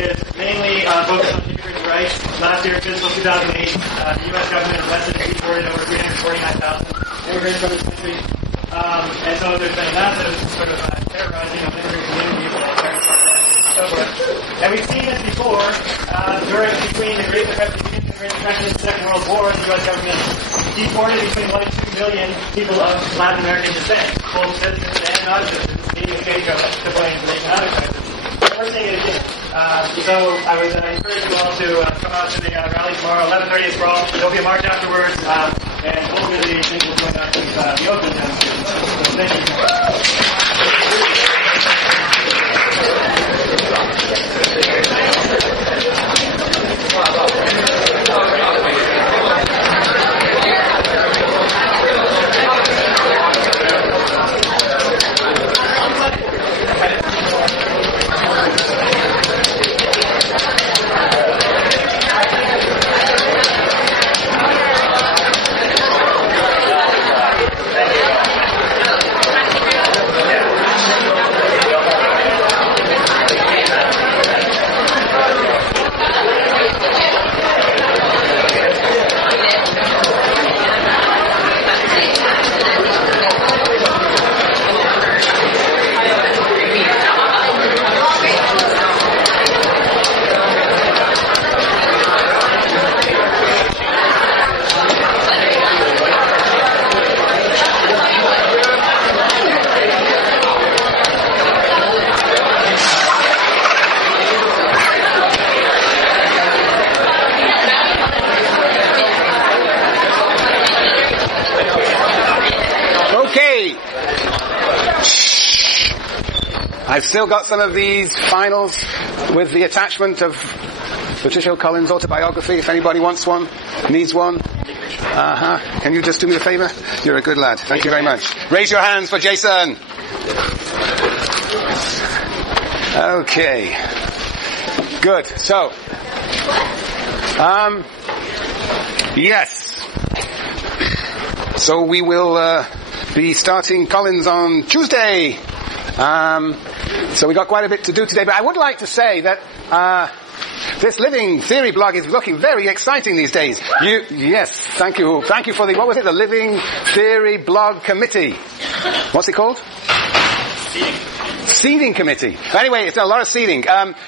is mainly focused on immigrant rights. Last year, fiscal 2008, the U.S. government arrested and deported over 349,000 immigrants from this country. And so there's been massive sort of terrorizing of immigrant communities and so forth. And we've seen this before between the Great Depression and the Second World War. The U.S. government deported between 1 and 2 million people of Latin American descent, both citizens and non-citizens, being a scapegoat to blame for the economic crisis. We're seeing it again. So I would encourage you all to come out to the rally tomorrow, 11:30 is for all. There'll be a march afterwards, and hopefully things will go back to the open downstairs. So thank I've still got some of these finals with the attachment of Patricia Collins' autobiography, if anybody wants one, needs one. Can you just do me a favor? You're a good lad. Thank you very much. Raise your hands for Jason. Okay. Good. So, yes. So we will be starting Collins on Tuesday. So we got quite a bit to do today, but I would like to say that this Living Theory blog is looking very exciting these days. Yes, thank you for the, what was it, the Living Theory blog committee. What's it called? Seeding committee. Anyway, it's a lot of seeding.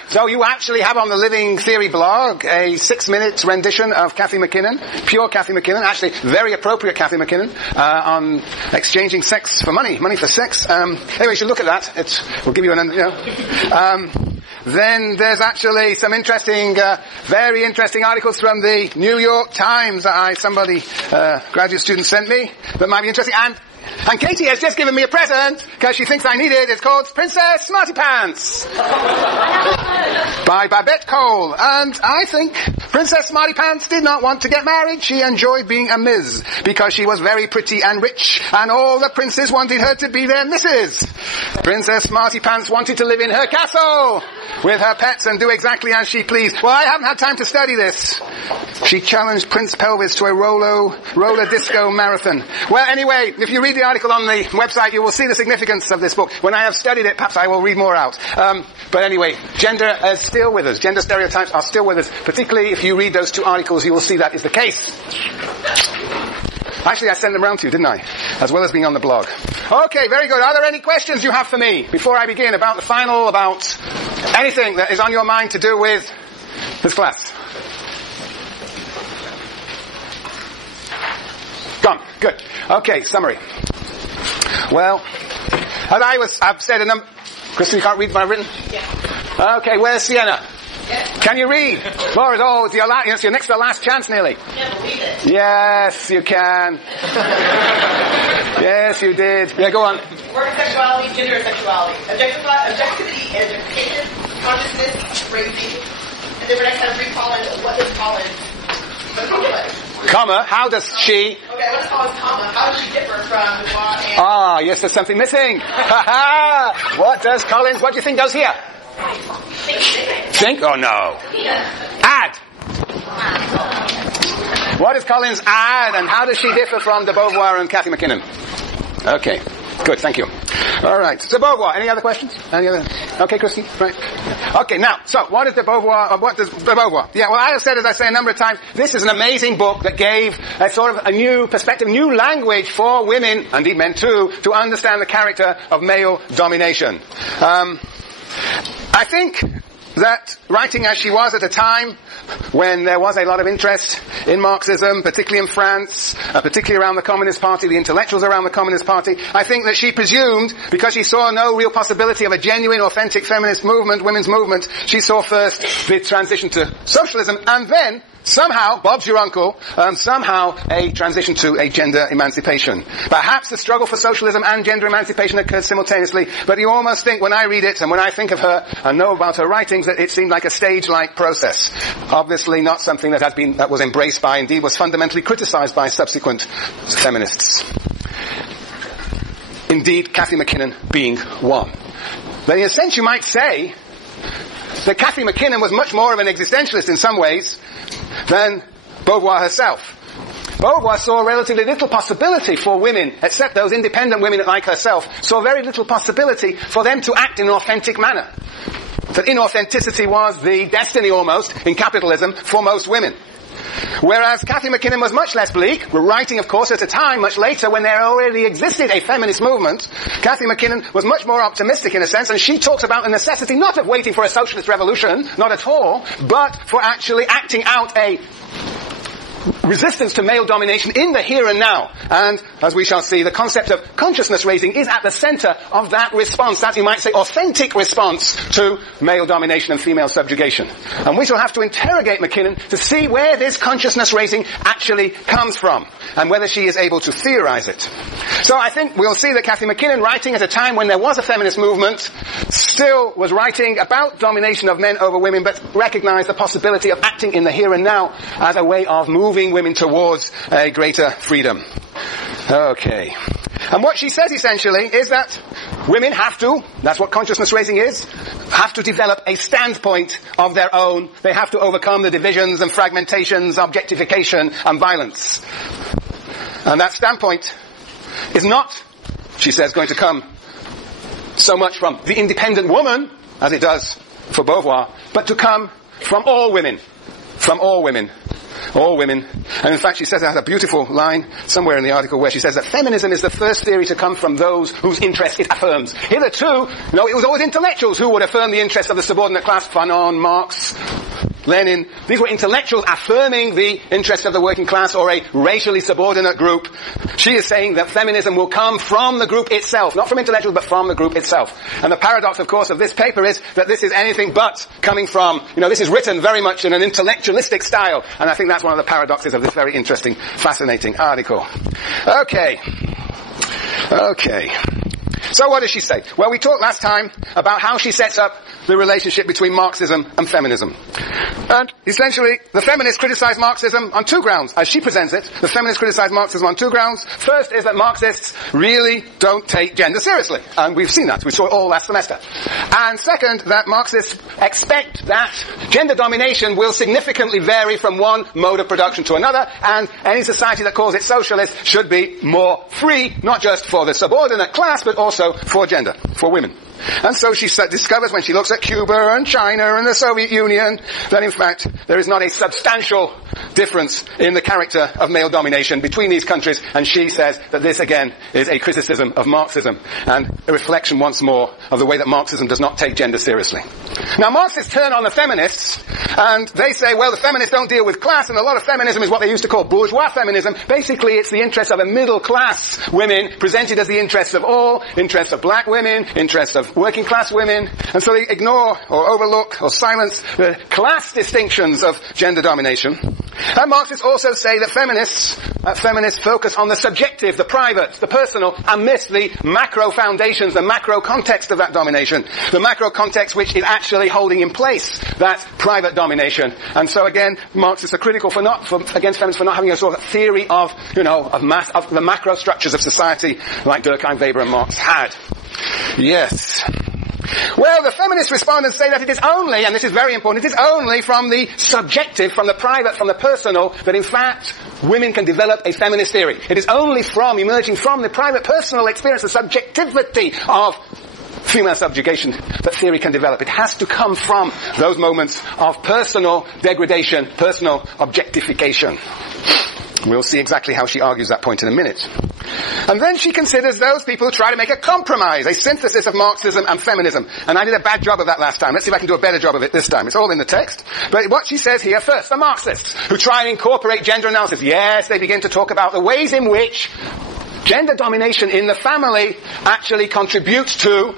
So you actually have on the Living Theory blog a 6-minute rendition of Cathy MacKinnon, pure Cathy MacKinnon, actually very appropriate Cathy MacKinnon, on exchanging sex for money for sex. Anyway, you should look at that. We'll give you then there's actually some interesting, very interesting articles from the New York Times that somebody, graduate student sent me that might be interesting. And Katie has just given me a present, because she thinks I need it. It's called Princess Smarty Pants by Babette Cole. And I think Princess Smarty Pants did not want to get married. She enjoyed being a Ms. because she was very pretty and rich, and all the princes wanted her to be their Mrs. Princess Smarty Pants wanted to live in her castle with her pets and do exactly as she pleased. Well, I haven't had time to study this. She challenged Prince Pelvis to a roller disco marathon. Well, anyway, if you read the article on the website, you will see the significance of this book. When I have studied it, perhaps I will read more out. But anyway, gender is still with us. Gender stereotypes are still with us. Particularly if you read those 2 articles, you will see that is the case. Actually, I sent them around to you, didn't I? As well as being on the blog. Okay, very good. Are there any questions you have for me before I begin about the final, about anything that is on your mind to do with this class? Gone. Good. Okay, summary. Well, as I've said a number... Kristen, you can't read my written? Yeah. Okay, where's Sienna? Yeah. Can you read? Laura, it's your next to the last chance nearly. Can't believe it. Yes, you can. Yes, you did. Yeah, go on. Work sexuality, gender sexuality. Objectivity, education, consciousness, raising. And then we're next time read Collins. What does Collins... Comma, how does she... Okay, what does Collins, comma, how does she differ from Dubois and... Ah, yes, there's something missing. What does Collins, what do you think does here? Think? Oh, no. Add. What does Collins add, and how does she differ from de Beauvoir and Cathy MacKinnon? Okay, good, thank you. All right, so Beauvoir, any other questions? Any other... Okay, Christy? Right. Okay, now, so what does Beauvoir? Yeah, well, I have said, as I say a number of times, this is an amazing book that gave a sort of a new perspective, new language for women, and indeed men too, to understand the character of male domination. I think that writing as she was at a time when there was a lot of interest in Marxism, particularly in France, particularly around the Communist Party, the intellectuals around the Communist Party, I think that she presumed, because she saw no real possibility of a genuine, authentic feminist movement, women's movement, she saw first the transition to socialism, and then somehow, Bob's your uncle, somehow a transition to a gender emancipation. Perhaps the struggle for socialism and gender emancipation occurred simultaneously, but you almost think, when I read it and when I think of her and know about her writings, that it seemed like a stage-like process. Obviously not something that was embraced by, indeed was fundamentally criticized by subsequent feminists. Indeed, Cathy MacKinnon being one. But in a sense you might say that Cathy MacKinnon was much more of an existentialist in some ways than Beauvoir herself. Beauvoir saw relatively little possibility for women, except those independent women like herself, saw very little possibility for them to act in an authentic manner. That inauthenticity was the destiny almost, in capitalism, for most women. Whereas Cathy MacKinnon was much less bleak, writing of course at a time much later when there already existed a feminist movement. Cathy MacKinnon was much more optimistic in a sense, and she talks about the necessity not of waiting for a socialist revolution, not at all, but for actually acting out a resistance to male domination in the here and now. And, as we shall see, the concept of consciousness raising is at the center of that response, that you might say authentic response to male domination and female subjugation. And we shall have to interrogate MacKinnon to see where this consciousness raising actually comes from, and whether she is able to theorize it. So I think we'll see that Cathy MacKinnon, writing at a time when there was a feminist movement, still was writing about domination of men over women, but recognized the possibility of acting in the here and now as a way of moving women towards a greater freedom. Okay. And what she says essentially is that women have to, that's what consciousness raising is, have to develop a standpoint of their own. They have to overcome the divisions and fragmentations, objectification and violence. And that standpoint is not, she says, going to come so much from the independent woman, as it does for Beauvoir, but to come from all women. From all women. All women. And in fact, she says, I had a beautiful line somewhere in the article where she says that feminism is the first theory to come from those whose interest it affirms. Hitherto, it was always intellectuals who would affirm the interest of the subordinate class. Fanon, Marx, Lenin. These were intellectuals affirming the interest of the working class or a racially subordinate group. She is saying that feminism will come from the group itself, not from intellectuals, but from the group itself. And the paradox, of course, of this paper is that this is anything but coming from, this is written very much in an intellectualistic style. And I think that's one of the paradoxes of this very interesting, fascinating article. Okay. So what does she say? Well, we talked last time about how she sets up the relationship between Marxism and feminism. And essentially, the feminists criticize Marxism on two grounds. As she presents it, the feminists criticize Marxism on two grounds. First is that Marxists really don't take gender seriously. And we've seen that. We saw it all last semester. And second, that Marxists expect that gender domination will significantly vary from one mode of production to another, and any society that calls it socialist should be more free, not just for the subordinate class, but also for gender, for women. And so she discovers when she looks at Cuba and China and the Soviet Union that in fact there is not a substantial difference in the character of male domination between these countries, and she says that this again is a criticism of Marxism and a reflection once more of the way that Marxism does not take gender seriously. Now Marxists turn on the feminists and they say, well, the feminists don't deal with class, and a lot of feminism is what they used to call bourgeois feminism. Basically it's the interests of a middle class women presented as the interests of all, interests of black women, interests of working class women, and so they ignore or overlook or silence the class distinctions of gender domination. And Marxists also say that feminists focus on the subjective, the private, the personal, and miss the macro foundations, the macro context of that domination. The macro context which is actually holding in place that private domination. And so again, Marxists are critical against feminists for not having a sort of theory of the macro structures of society like Durkheim, Weber, and Marx had. Yes. Well, the feminists respond and say that it is only, and this is very important, it is only from the subjective, from the private, from the personal, that in fact women can develop a feminist theory. It is only emerging from the private personal experience, the subjectivity of female subjugation that theory can develop. It has to come from those moments of personal degradation, personal objectification. We'll see exactly how she argues that point in a minute. And then she considers those people who try to make a compromise, a synthesis of Marxism and feminism. And I did a bad job of that last time. Let's see if I can do a better job of it this time. It's all in the text. But what she says here first, the Marxists, who try and incorporate gender analysis. Yes, they begin to talk about the ways in which gender domination in the family actually contributes to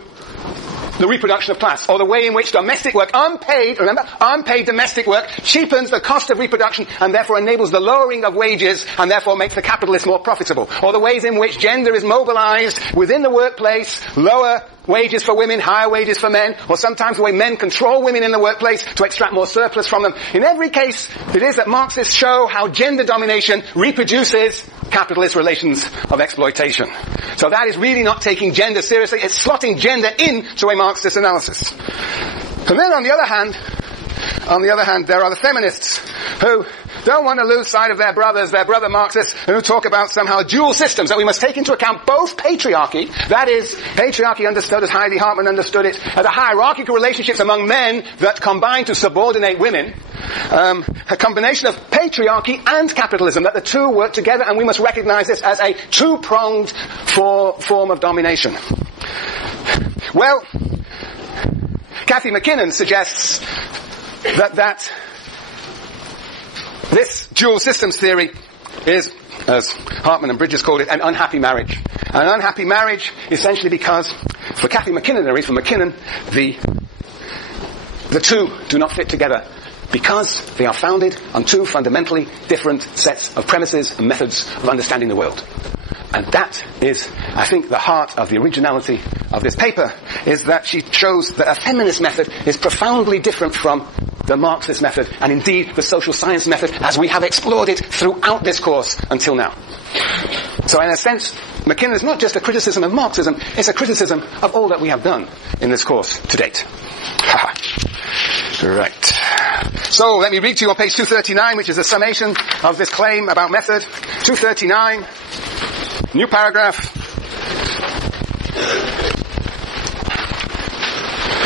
the reproduction of class, or the way in which domestic work, unpaid domestic work, cheapens the cost of reproduction and therefore enables the lowering of wages and therefore makes the capitalist more profitable. Or the ways in which gender is mobilized within the workplace, lower wages for women, higher wages for men, or sometimes the way men control women in the workplace to extract more surplus from them. In every case, it is that Marxists show how gender domination reproduces capitalist relations of exploitation. So that is really not taking gender seriously. It's slotting gender into a Marxist analysis. And then on the other hand, there are the feminists who don't want to lose sight of their brother Marxists, who talk about somehow dual systems, that we must take into account both patriarchy, that is, patriarchy understood as Heidi Hartman understood it, as a hierarchical relationships among men that combine to subordinate women, a combination of patriarchy and capitalism, that the two work together, and we must recognize this as a two-pronged form of domination. Well, Cathy MacKinnon suggests that this dual systems theory is, as Hartman and Bridges called it, an unhappy marriage. An unhappy marriage essentially because, for Cathy MacKinnon, at least for MacKinnon, the two do not fit together because they are founded on two fundamentally different sets of premises and methods of understanding the world. And that is, I think, the heart of the originality of this paper, is that she shows that a feminist method is profoundly different from the Marxist method, and indeed the social science method, as we have explored it throughout this course until now. So in a sense, MacKinnon is not just a criticism of Marxism, it's a criticism of all that we have done in this course to date. Right. So let me read to you on page 239, which is a summation of this claim about method. 239, new paragraph.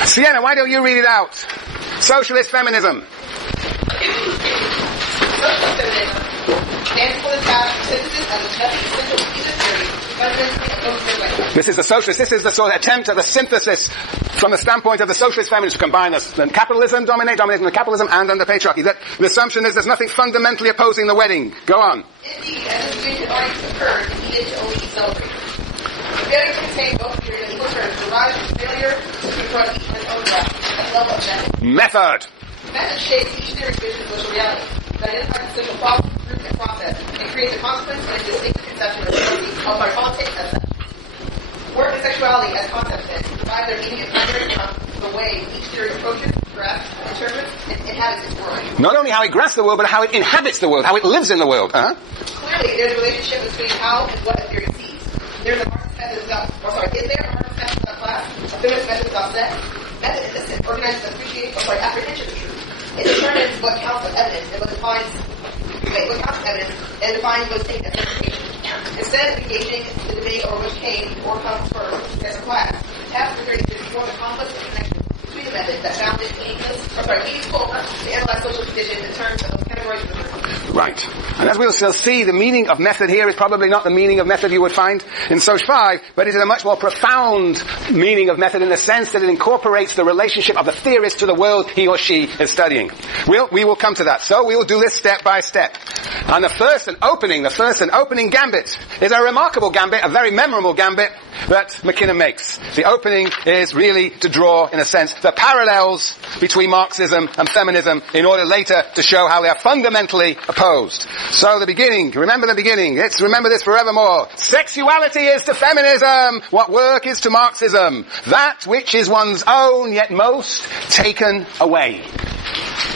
Sienna, why don't you read it out? Socialist feminism. Socialist feminism stands for the task of synthesis of the method essential to Jesus theory, fundamentally opposed their way. This is the socialist. This is the sort of attempt at the synthesis from the standpoint of the socialist feminists to combine the capitalism, dominating the capitalism and under patriarchy. That the assumption is there's nothing fundamentally opposing the wedding. Go on. Indeed, as the creative arts occurred, it needed to only be celebrated. The failure to contain both periods of equal terms derives from failure to confront each one's own class at the level of method. Method shapes each theory's vision of social reality. It identifies the social problem, group, and process, and creates a consequence and a distinct conception of reality of our politics as such. Work and sexuality as concepts then provide their meaning and primary from the way each theory approaches, grasps, interprets, and inhabits its world. Not only how it grasps the world, but how it inhabits the world, how it lives in the world. Clearly, there's a relationship between how and what a theory sees. There's a Marxist method without, is there a Marxist method without class? A feminist method without sex? Method is system organized to appreciate, apprehension of truth. It determines what counts as evidence and what counts as evidence and defines what's taken as verification. Instead of engaging the debate over which came or comes first as a class, the task of the theory is to explore the conflict and connection between the methods that found it meaningful to analyze social conditions in terms of categories of the person. Right. And as we'll still see, the meaning of method here is probably not the meaning of method you would find in Soc 5, but it is a much more profound meaning of method in the sense that it incorporates the relationship of the theorist to the world he or she is studying. We will come to that. So we will do this step by step. And the first and opening gambit is a remarkable gambit, a very memorable gambit that MacKinnon makes. The opening is really to draw, in a sense, the parallels between Marxism and feminism in order later to show how they are fundamentally opposed. So the beginning, remember the beginning, remember this forevermore. Sexuality is to feminism what work is to Marxism. That which is one's own yet most taken away.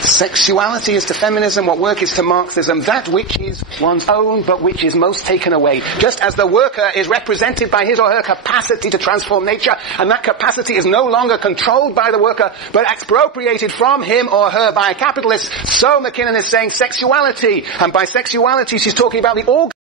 Sexuality is to feminism what work is to Marxism, that which is one's own but which is most taken away. Just as the worker is represented by his or her capacity to transform nature, and that capacity is no longer controlled by the worker but expropriated from him or her by a capitalist, so MacKinnon is saying sexuality, and by sexuality she's talking about the organ